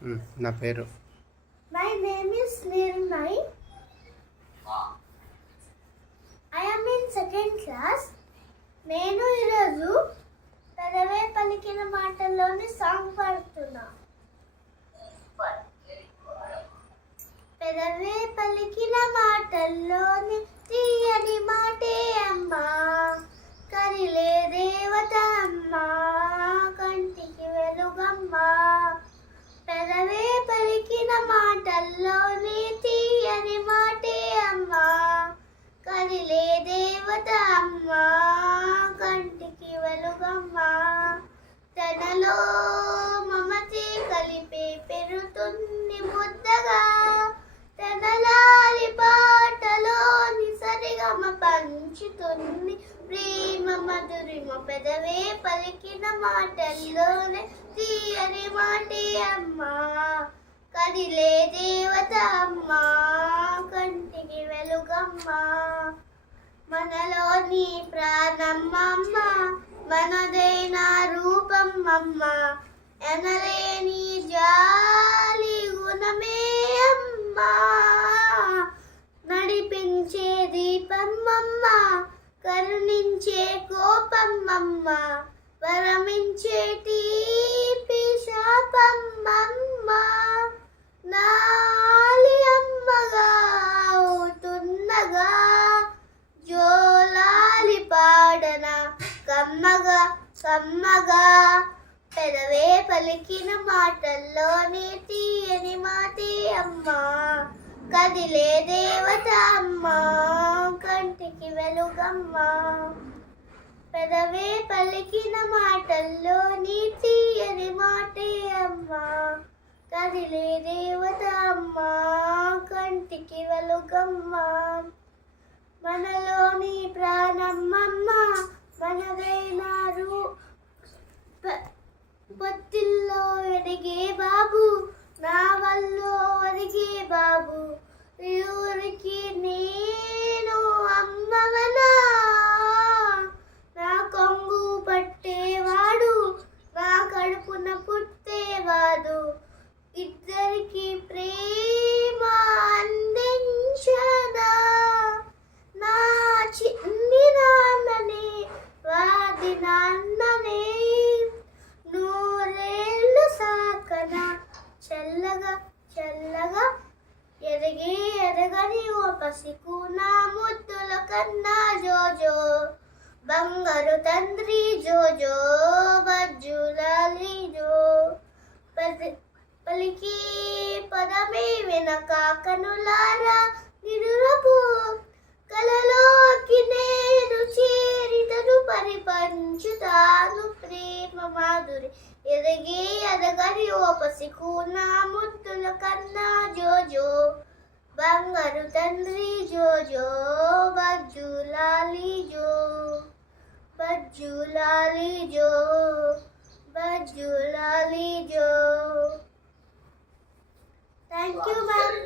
నా పేరు my name is Nirmay. I am in second class. నేను ఈరోజు పెదవే పలికిన మాటల్లోని సాంగ్ పాడుతున్నా. పెదవే పలికిన మాటల్లోని తీయని మాటే అమ్మా, కరిలే దేవత అమ్మా, కంటికి వెలుగమ్మా. పెదవే పలికిన మాటల్లోని తీయని మాటే అమ్మా, కరిలే దేవత అమ్మా, కంటికి వెలుగమ్మా. తనలో మమతే కలిపే పెరుగుతుంది ముద్దగా, తనలాలి పాటలోని సరిగమ పంచుతుంది ప్రేమ మధురిమ. పెదవే పలికిన మాటల్లోనే తీయని మాటే అమ్మా, కదిలే దేవత అమ్మా, కంటికి వెలుగమ్మా. మనలోని ప్రాణమ్మమ్మ, మనదైన రూపమ్మమ్మ, ఎనలేని జాలి గుణమే అమ్మా. నడిపించే దీపమ్మమ్మ, కరుణించే కోపమ్మమ్మ, వరమించే తీపి శాపమ్మమ్మ. నాలి అమ్మగా అవుతున్నగా, జోలాలి పాడన కమ్మగా కమ్మగా. పెదవే పలికిన మాటల్లోని తీయని మాటే అమ్మా, కదిలే దేవత అమ్మా, కంటికి వెలుగమ్మా. పెదవే పలికిన మాటల్లోని తీయని మాటే అమ్మా, కదిలే దేవత అమ్మా, కంటికి వెలుగమ్మా. మనలోని ప్రాణమ్మమ్మ, మనదైన పొత్తిల్లో ఎదిగే బాబు, నా వల్లో ఒదిగే బాబు. ఊరికి నేను అమ్మవనా, నా కొంగు పట్టేవాడు, నా కడుపున పుట్టేవాడు. ఇద్దరికి ప్రేమ అందించనా, నా చిన్ని నాన్ననే వాది నాన్ననే. నూరేళ్ళు సాకన చల్లగా చల్లగా, ఎదిగి ఎదగని ఓ పసికు నా ముద్దుల కన్నా జోజో. బంగారు తండ్రి జోజో, బజ్జులాలి జో. పలికి పదమే వెనక కనులారా నిరురపు, కలలోకి నేను చేరి తదుపరి పంచుతాను ప్రేమ మాధురి. ఎదగే ఎదగని ఓ పసికు నా ముద్దుల కన్నా జోజో. బంగారు తండ్రి జోజో, బజ్జులాలి జో, బజ్జులాలి జో, బజ్జులాలి జో. Thank you ma'am.